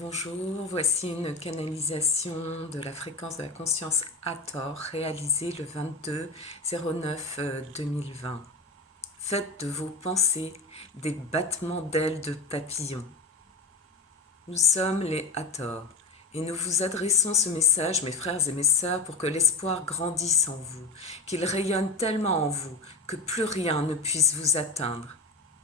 Bonjour, voici une canalisation de la fréquence de la conscience Hathor réalisée le 22/09/2020. Faites de vos pensées des battements d'ailes de papillons. Nous sommes les Hathor et nous vous adressons ce message, mes frères et mes sœurs, pour que l'espoir grandisse en vous, qu'il rayonne tellement en vous que plus rien ne puisse vous atteindre.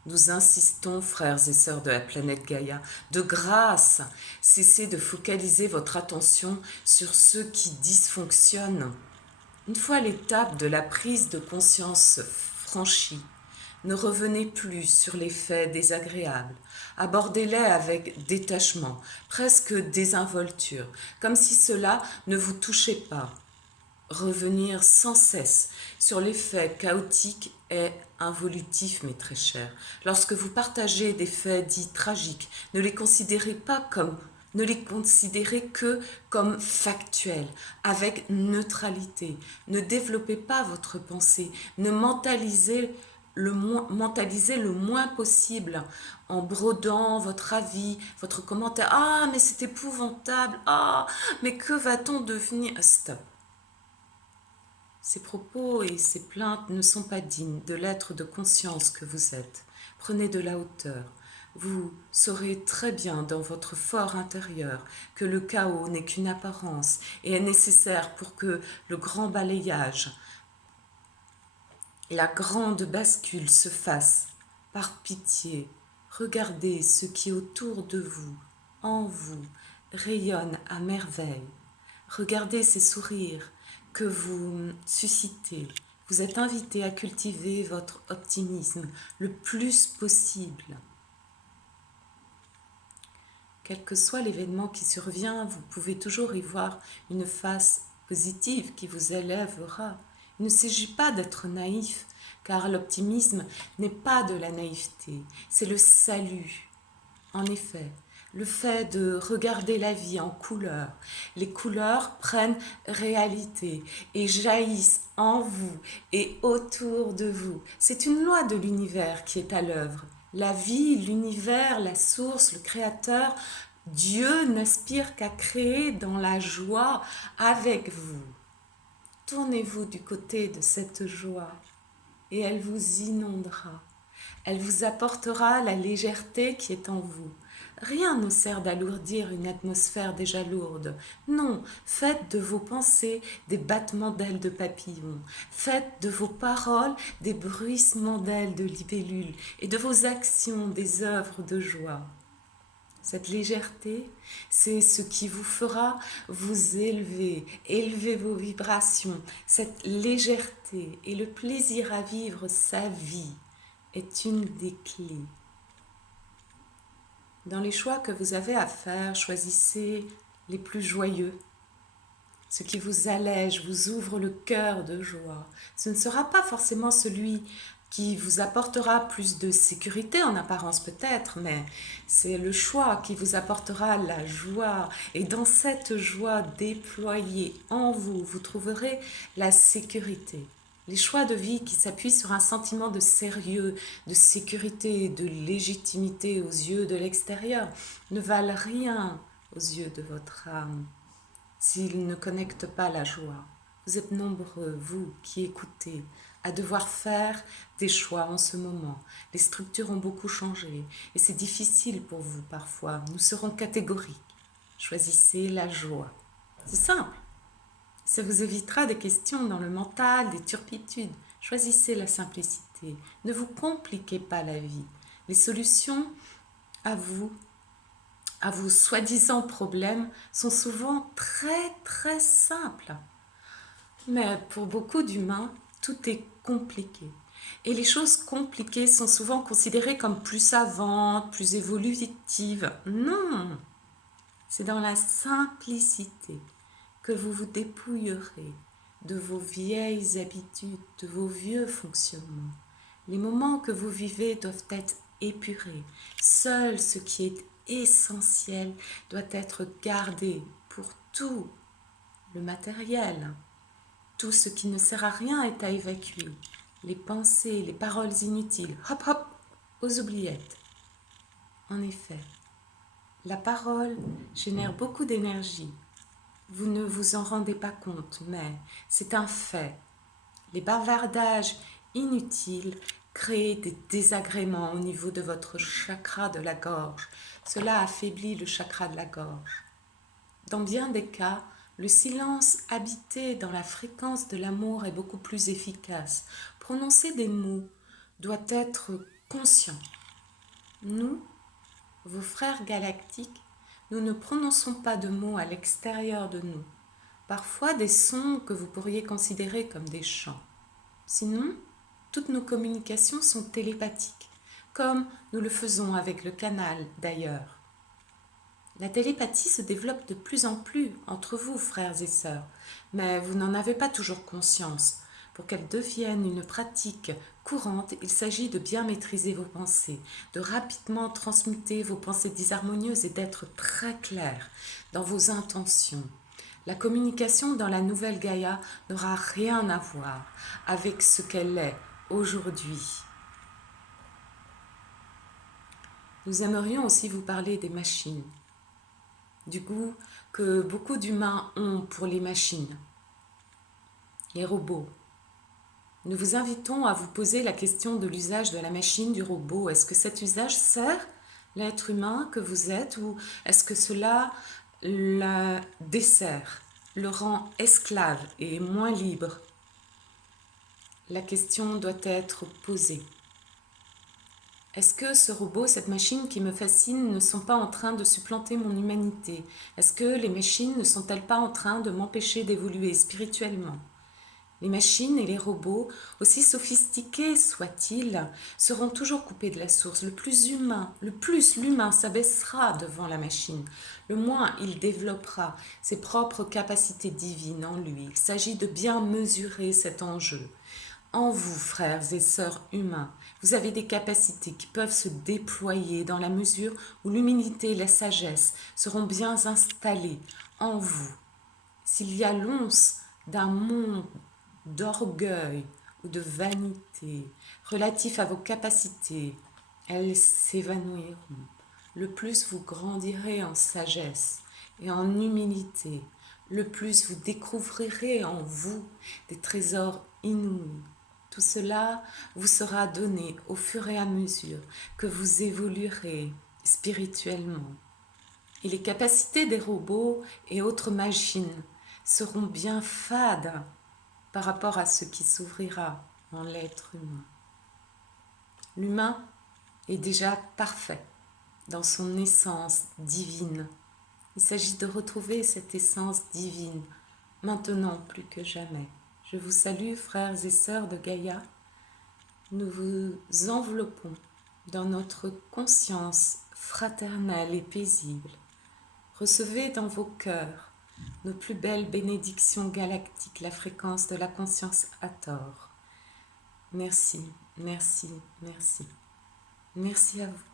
Nous insistons, frères et sœurs de la planète Gaïa, de grâce, cessez de focaliser votre attention sur ce qui dysfonctionne. Une fois l'étape de la prise de conscience franchie, ne revenez plus sur les faits désagréables. Abordez-les avec détachement, presque désinvolture, comme si cela ne vous touchait pas. Revenir sans cesse sur les faits chaotiques est involutif, mes très chers. Lorsque vous partagez des faits dits tragiques, ne les considérez que comme factuels, avec neutralité. Ne développez pas votre pensée, ne mentalisez le moins possible en brodant votre avis, votre commentaire. Ah, mais c'est épouvantable. Ah, mais que va-t-on devenir? Stop. Ces propos et ces plaintes ne sont pas dignes de l'être de conscience que vous êtes. Prenez de la hauteur. Vous saurez très bien dans votre fort intérieur que le chaos n'est qu'une apparence et est nécessaire pour que le grand balayage, la grande bascule se fasse. Par pitié, regardez ce qui autour de vous, en vous, rayonne à merveille. Regardez ces sourires que vous suscitez. Vous êtes invité à cultiver votre optimisme le plus possible. Quel que soit l'événement qui survient, vous pouvez toujours y voir une face positive qui vous élèvera. Il ne s'agit pas d'être naïf, car l'optimisme n'est pas de la naïveté, c'est le salut. En effet, le fait de regarder la vie en couleurs, les couleurs prennent réalité et jaillissent en vous et autour de vous. C'est une loi de l'univers qui est à l'œuvre. La vie, l'univers, la source, le créateur, Dieu n'aspire qu'à créer dans la joie avec vous. Tournez-vous du côté de cette joie et elle vous inondera. Elle vous apportera la légèreté qui est en vous. Rien ne sert d'alourdir une atmosphère déjà lourde. Non, faites de vos pensées des battements d'ailes de papillons. Faites de vos paroles des bruissements d'ailes de libellules et de vos actions des œuvres de joie. Cette légèreté, c'est ce qui vous fera vous élever vos vibrations. Cette légèreté et le plaisir à vivre sa vie est une des clés. Dans les choix que vous avez à faire, choisissez les plus joyeux. Ce qui vous allège, vous ouvre le cœur de joie. Ce ne sera pas forcément celui qui vous apportera plus de sécurité en apparence peut-être, mais c'est le choix qui vous apportera la joie. Et dans cette joie déployée en vous, vous trouverez la sécurité. Les choix de vie qui s'appuient sur un sentiment de sérieux, de sécurité, de légitimité aux yeux de l'extérieur ne valent rien aux yeux de votre âme s'ils ne connectent pas la joie. Vous êtes nombreux, vous qui écoutez, à devoir faire des choix en ce moment. Les structures ont beaucoup changé et c'est difficile pour vous parfois. Nous serons catégoriques. Choisissez la joie. C'est simple. Ça vous évitera des questions dans le mental, des turpitudes. Choisissez la simplicité. Ne vous compliquez pas la vie. Les solutions à vos soi-disant problèmes sont souvent très simples. Mais pour beaucoup d'humains, tout est compliqué. Et les choses compliquées sont souvent considérées comme plus savantes, plus évolutives. Non, c'est dans la simplicité que vous vous dépouillerez de vos vieilles habitudes, de vos vieux fonctionnements. Les moments que vous vivez doivent être épurés. Seul ce qui est essentiel doit être gardé pour tout le matériel. Tout ce qui ne sert à rien est à évacuer. Les pensées, les paroles inutiles, hop hop, aux oubliettes. En effet, La parole génère beaucoup d'énergie. Vous ne vous en rendez pas compte, mais c'est un fait. Les bavardages inutiles créent des désagréments au niveau de votre chakra de la gorge. Cela affaiblit le chakra de la gorge. Dans bien des cas, le silence habité dans la fréquence de l'amour est beaucoup plus efficace. Prononcer des mots doit être conscient. Nous, vos frères galactiques, nous ne prononçons pas de mots à l'extérieur de nous. Parfois des sons que vous pourriez considérer comme des chants. Sinon, toutes nos communications sont télépathiques, comme nous le faisons avec le canal d'ailleurs. La télépathie se développe de plus en plus entre vous, frères et sœurs, mais vous n'en avez pas toujours conscience. Pour qu'elle devienne une pratique courante, il s'agit de bien maîtriser vos pensées, de rapidement transmuter vos pensées disharmonieuses et d'être très clair dans vos intentions. La communication dans la nouvelle Gaïa n'aura rien à voir avec ce qu'elle est aujourd'hui. Nous aimerions aussi vous parler des machines, du goût que beaucoup d'humains ont pour les machines, les robots. Nous vous invitons à vous poser la question de l'usage de la machine, du robot. Est-ce que cet usage sert l'être humain que vous êtes ou est-ce que cela la dessert, le rend esclave et moins libre? La question doit être posée. Est-ce que ce robot, cette machine qui me fascine, ne sont pas en train de supplanter mon humanité? Est-ce que les machines ne sont-elles pas en train de m'empêcher d'évoluer spirituellement? Les machines et les robots, aussi sophistiqués soient-ils, seront toujours coupés de la source. Le plus l'humain s'abaissera devant la machine. Le moins il développera ses propres capacités divines en lui. Il s'agit de bien mesurer cet enjeu. En vous, frères et sœurs humains, vous avez des capacités qui peuvent se déployer dans la mesure où l'humilité et la sagesse seront bien installées en vous. S'il y a l'once d'un monde d'orgueil ou de vanité relatif à vos capacités, elles s'évanouiront. Le plus vous grandirez en sagesse et en humilité, le plus vous découvrirez en vous des trésors inouïs. Tout cela vous sera donné au fur et à mesure que vous évoluerez spirituellement. Et les capacités des robots et autres machines seront bien fades par rapport à ce qui s'ouvrira en l'être humain. L'humain est déjà parfait dans son essence divine. Il s'agit de retrouver cette essence divine, maintenant plus que jamais. Je vous salue, frères et sœurs de Gaïa. Nous vous enveloppons dans notre conscience fraternelle et paisible. Recevez dans vos cœurs nos plus belles bénédictions galactiques, la fréquence de la conscience Hathor. Merci, merci, merci. Merci à vous.